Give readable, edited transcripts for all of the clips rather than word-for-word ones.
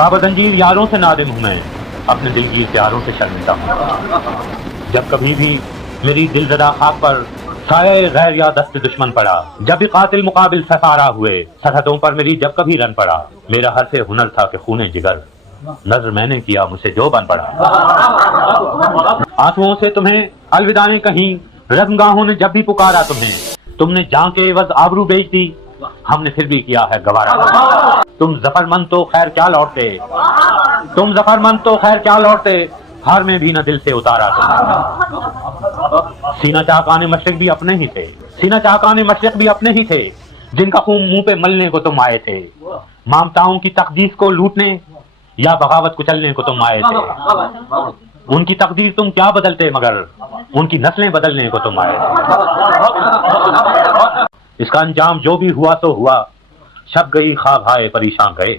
بابا زنجیر یاروں سے نادم ہوں میں، اپنے دلگیر پیاروں سے شرمندہ ہوں۔ جب کبھی بھی میری دل زدہ خاک پر سایہ غیر یا دست دشمن پڑا، جب بھی قاتل مقابل سفارا ہوئے، سرحدوں پر میری جب کبھی رن پڑا، میرا ہر سے ہنر تھا کہ خون جگر نظر میں نے کیا مجھ سے جو بن پڑا۔ آنسوؤں سے تمہیں الوداعیں کہیں، رزمگاہوں نے جب بھی پکارا تمہیں، تم نے جان کے عوض آبرو بیچ دی، ہم نے پھر بھی کیا ہے گوارا۔ تم ظفر مند تو خیر کیا لوٹتے، تم ظفر مند تو خیر کیا لوٹتے، ہار میں بھی نہ دل سے اتارا تم۔ سینہ چاکان مشرق بھی اپنے ہی تھے، سینہ چاکان مشرق بھی اپنے ہی تھے، جن کا خون منہ پہ ملنے کو تم آئے تھے، مامتاؤں کی تقدیس کو لوٹنے یا بغاوت کچلنے کو تم آئے تھے۔ ان کی تقدیر تم کیا بدلتے، مگر ان کی نسلیں بدلنے کو تم آئے تھے۔ اس کا انجام جو بھی ہوا تو ہوا، شب گئی خواب آئے پریشان گئے۔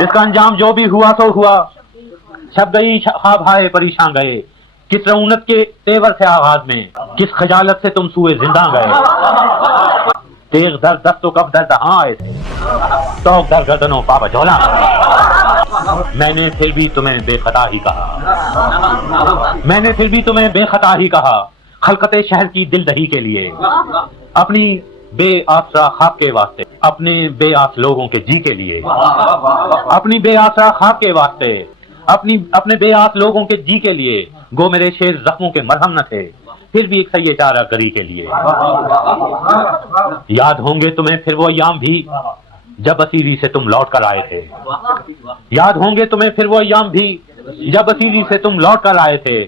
اس کا انجام جو بھی ہوا تو ہوا، شب گئی خواب آئے پریشان گئے۔ کس رعونت کے تیور سے آغاز میں، کس خجالت سے تم سوئے زندہ گئے۔ تیغ در دست و کف در دہاں آئے تھے، توق در گردنوں پا بجولا۔ میں نے پھر بھی تمہیں بے خطا ہی کہا، میں نے پھر بھی تمہیں بے خطا ہی کہا، خلقت شہر کی دل دہی کے لیے، اپنی بے آسرا خواب کے واسطے، اپنے بے آس لوگوں کے جی کے لیے، اپنی بے آسرا خواب کے واسطے، اپنے بے آس لوگوں کے جی کے لیے۔ گو میرے شیر زخموں کے مرہم نہ تھے، پھر بھی ایک سیے چارہ گری کے لیے۔ یاد ہوں گے تمہیں پھر وہ ایام بھی جب اسیری سے تم لوٹ کر آئے تھے، یاد ہوں گے تمہیں پھر وہ ایام بھی جب اسیری سے تم لوٹ کر آئے تھے۔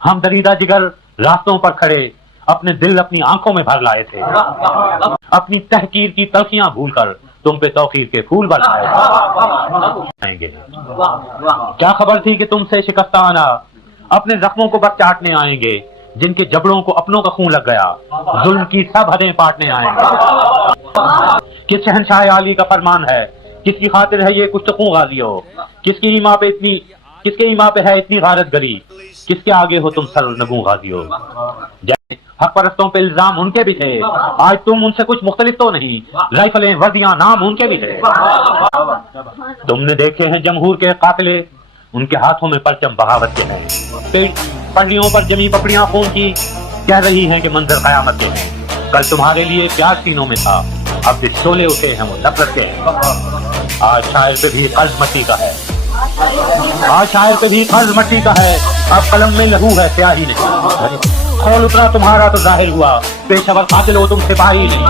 ہم دریدہ جگر راستوں پر کھڑے، اپنے دل اپنی آنکھوں میں بھر لائے تھے، اپنی تحقیر کی تلخیاں بھول کر تم پہ توقیر کے پھول برسائے تھے۔ کیا خبر تھی کہ تم سے شکستہ آنا اپنے زخموں کو بس چاٹنے آئیں گے، جن کے جبڑوں کو اپنوں کا خون لگ گیا، ظلم کی سب حدیں پاٹنے آئیں گے۔ کس شہنشاہ عالی کا فرمان ہے، کس کی خاطر ہے یہ کچھ تخوں غازیو، کس کے ایما پہ ہے اتنی غارت گری، کس کے آگے ہو تم سر نگوں غازیو۔ حق پرستوں پہ الزام ان کے بھی تھے، آج تم ان سے کچھ مختلف تو نہیں، رائفلیں وردیاں نام ان کے بھی تھے۔ تم نے دیکھے ہیں جمہور کے قافلے، ان کے ہاتھوں میں پرچم بغاوت کے ہیں، پنڈلیوں پر جمی پپڑیاں خون کی کہہ رہی ہیں کہ منظر قیامت کے ہیں۔ کل تمہارے لیے پیار سینوں میں تھا، اب جس شعلے اٹھے ہیں وہ نفرت کے ہیں۔ آج شاعر پہ بھی قرض مٹی کا ہے، آج شاعر پہ بھی قرض مٹی کا ہے، اب قلم میں لہو ہے سیاہی نہیں۔ کھول اترا تمہارا تو ظاہر ہوا، پیشہ ور قاتل ہو تم سپاہی نہیں۔